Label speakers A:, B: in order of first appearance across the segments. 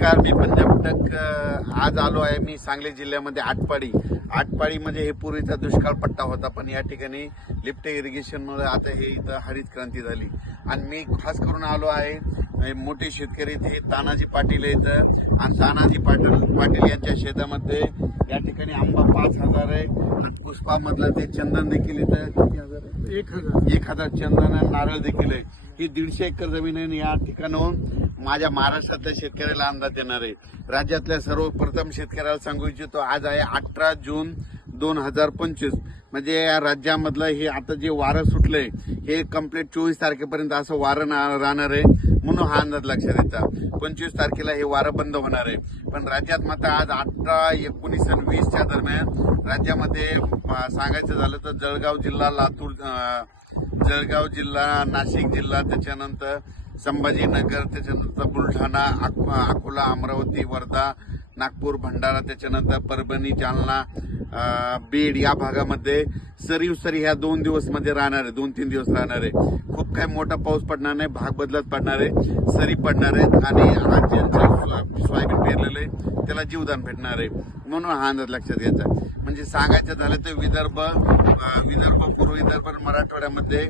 A: नमस्कार मी पंजाब टक आज आलो आहे मी सांगली जिल्ह्यामध्ये आटपाडी. आटपाडी म्हणजे हे पूर्वीचा दुष्काळ पट्टा होता पण या ठिकाणी लिफ्ट इरिगेशनमुळे आता हे इथं हरित क्रांती झाली. आणि मी खास करून आलो आहे मोठे शेतकरी हे तानाजी पाटील आहेत. आणि तानाजी पाटील पाटील यांच्या शेतामध्ये या ठिकाणी आंबा पाच हजार आहे. आणि पुष्पामधलं ते चंदन देखील इथं किती हजार?
B: एक हजार.
A: एक हजार चंदन आणि नारळ देखील आहे. ही दीडशे एकर जमीन आहे आणि या ठिकाणाहून माझ्या महाराष्ट्रातल्या शेतकऱ्याला अंदाज देणार आहे. राज्यातल्या सर्वप्रथम शेतकऱ्याला सांगू इच्छितो आज आहे अठरा जून दोन हजार पंचवीस. म्हणजे या राज्यामधलं हे आता जे वारं सुटलंय हे कंप्लीट चोवीस तारखेपर्यंत असं वारं राहणार आहे म्हणून हा अंदाज लक्षात येतात पंचवीस तारखेला हे वारं बंद होणार आहे. पण राज्यात मात्र आज अठरा एकोणीस आणि वीसच्या दरम्यान राज्यामध्ये सांगायचं झालं तर जळगाव जिल्हा लातूर जळगाव जिल्हा नाशिक जिल्हा त्याच्यानंतर संभाजीनगर त्याच्यानंतर बुलढाणा अकोला अमरावती वर्धा नागपूर भंडारा त्याच्यानंतर परभणी जालना बीड या भागामध्ये सरी उसरी ह्या दोन दिवसमध्ये राहणार आहे दोन तीन दिवस राहणार आहे. खूप काही मोठा पाऊस पडणार नाही भाग बदलत पडणार आहे सरी पडणार आहेत आणि आज ज्यांचं सोयाबीन पेरलेलं आहे त्याला जीवदान भेटणार आहे. म्हणून हा अंदाज लक्षात घ्यायचा म्हणजे सांगायचं झालं तर विदर्भ विदर्भ पूर्व विदर्भ मराठवाड्यामध्ये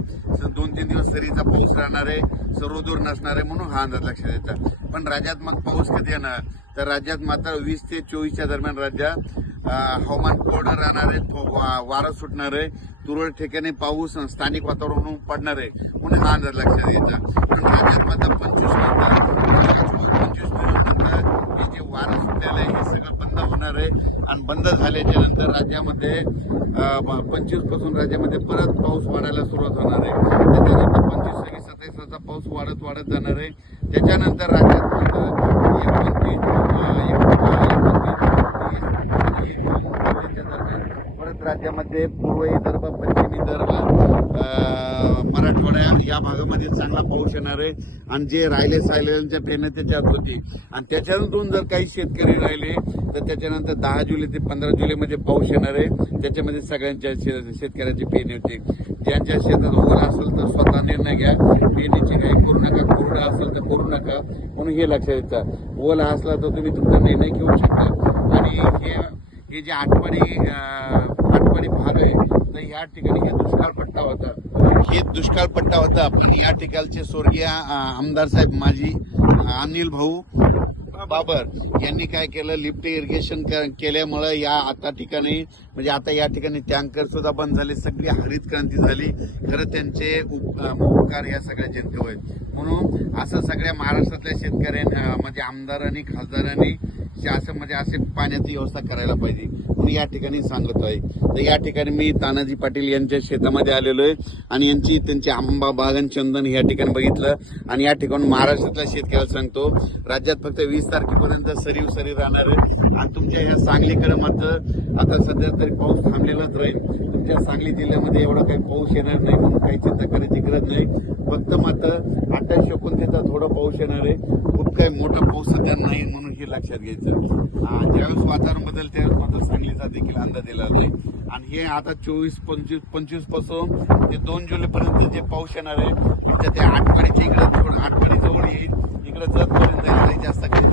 A: दोन तीन दिवस सरीचा पाऊस राहणार आहे सर्वदूर नसणार आहे म्हणून हा अंदाज लक्षात येतात पण राज्यात मग पाऊस कधी येणार? तर राज्यात मात्र वीस ते चोवीसच्या दरम्यान राज्यात हवामान कोरडं राहणार आहे थो- वा- वारं सुटणार आहे तुरळ ठिकाणी पाऊस स्थानिक वातावरण पडणार आहे म्हणून हा अंदाज लक्षात घ्यायचा. पण राज्यात मात्र पंचवीस पंचवीस नंतर हे जे वारं सुटलेलं आहे हे सगळं बंद होणार आहे. आणि बंद झाल्याच्यानंतर राज्यामध्ये पंचवीसपासून राज्यामध्ये परत पाऊस वाढायला सुरुवात होणार आहे. त्याच्यानंतर पंचवीस सव्वीस सत्तावीसचा पाऊस वाढत वाढत जाणार आहे. त्याच्यानंतर राज्यात परत राज्यामध्ये पूर्व विदर्भ पश्चिम विदर्भ मराठवाड्या या भागामध्ये चांगला पाऊस येणार आहे. आणि जे राहिले सायलेंच्या पेरण्या त्याच्यात होती. आणि त्याच्यानंतरून जर काही शेतकरी राहिले तर त्याच्यानंतर दहा जुलै ते पंधरा जुलैमध्ये पाऊस येणार आहे. त्याच्यामध्ये सगळ्यांच्या शे- शेतकऱ्याची पेरणी होते. ज्यांच्या शेतात ओला असेल तर स्वतः निर्णय घ्या. पेरणीची काही करू नका. कोरडा असेल तर करू नका. म्हणून हे लक्षात येतं. ओला असला तर तुम्ही तुमचा निर्णय घेऊ शकता. हे जे आठवडी आठवणी आठवडी भाग आहे तर या ठिकाणी हे दुष्काळ पट्टा होता. हे दुष्काळ पट्टा होता. पण या ठिकाणचे स्वर्गीय आमदार साहेब माजी अनिल भाऊ बाबर यांनी काय केलं? लिफ्ट इरिगेशन केल्यामुळं या आता ठिकाणी म्हणजे आता या ठिकाणी टँकर सुद्धा बंद झाले सगळी हरित क्रांती झाली. खरं त्यांचे उपकार या सगळ्या जनतेवर आहेत. म्हणून असं सगळ्या महाराष्ट्रातल्या शेतकऱ्यांनी म्हणजे आमदारांनी खासदारांनी शासन म्हणजे असे पाण्याची व्यवस्था करायला पाहिजे. म्हणून या ठिकाणी सांगतो आहे. तर या ठिकाणी मी तानाजी पाटील यांच्या शेतामध्ये आलेलो आहे आणि यांची त्यांची आंबा बागन चंदन या ठिकाणी बघितलं. आणि या ठिकाणी महाराष्ट्रातल्या शेतकऱ्याला सांगतो राज्यात फक्त वीस तारखेपर्यंत सरीव सरी राहणार आहे. आणि तुमच्या ह्या सांगलीकडे मात्र आता सध्या तरी पाऊस थांबलेलाच राहील तुमच्या सांगली जिल्ह्यामध्ये एवढा काही पाऊस येणार नाही म्हणून काही चिंता करायची गरज नाही. फक्त मात्र अठ्ठावीस एकोणतीसचा थोडा पाऊस येणार आहे. खूप काही मोठा पाऊस सध्या नाही म्हणून हे लक्षात घ्यायचं. ज्यावेळेस वातावरण बदल त्यावेळेस मात्र सांगलीचा देखील अंदाज दिला नाही. आणि हे आता चोवीस पंचवीस पंचवीसपासून ते दोन जुलैपर्यंत जे पाऊस येणार आहे त्या ते आठवडीच्या इकडे थोडं येईल. इकडे जतपर्यंत जाईल जास्त काही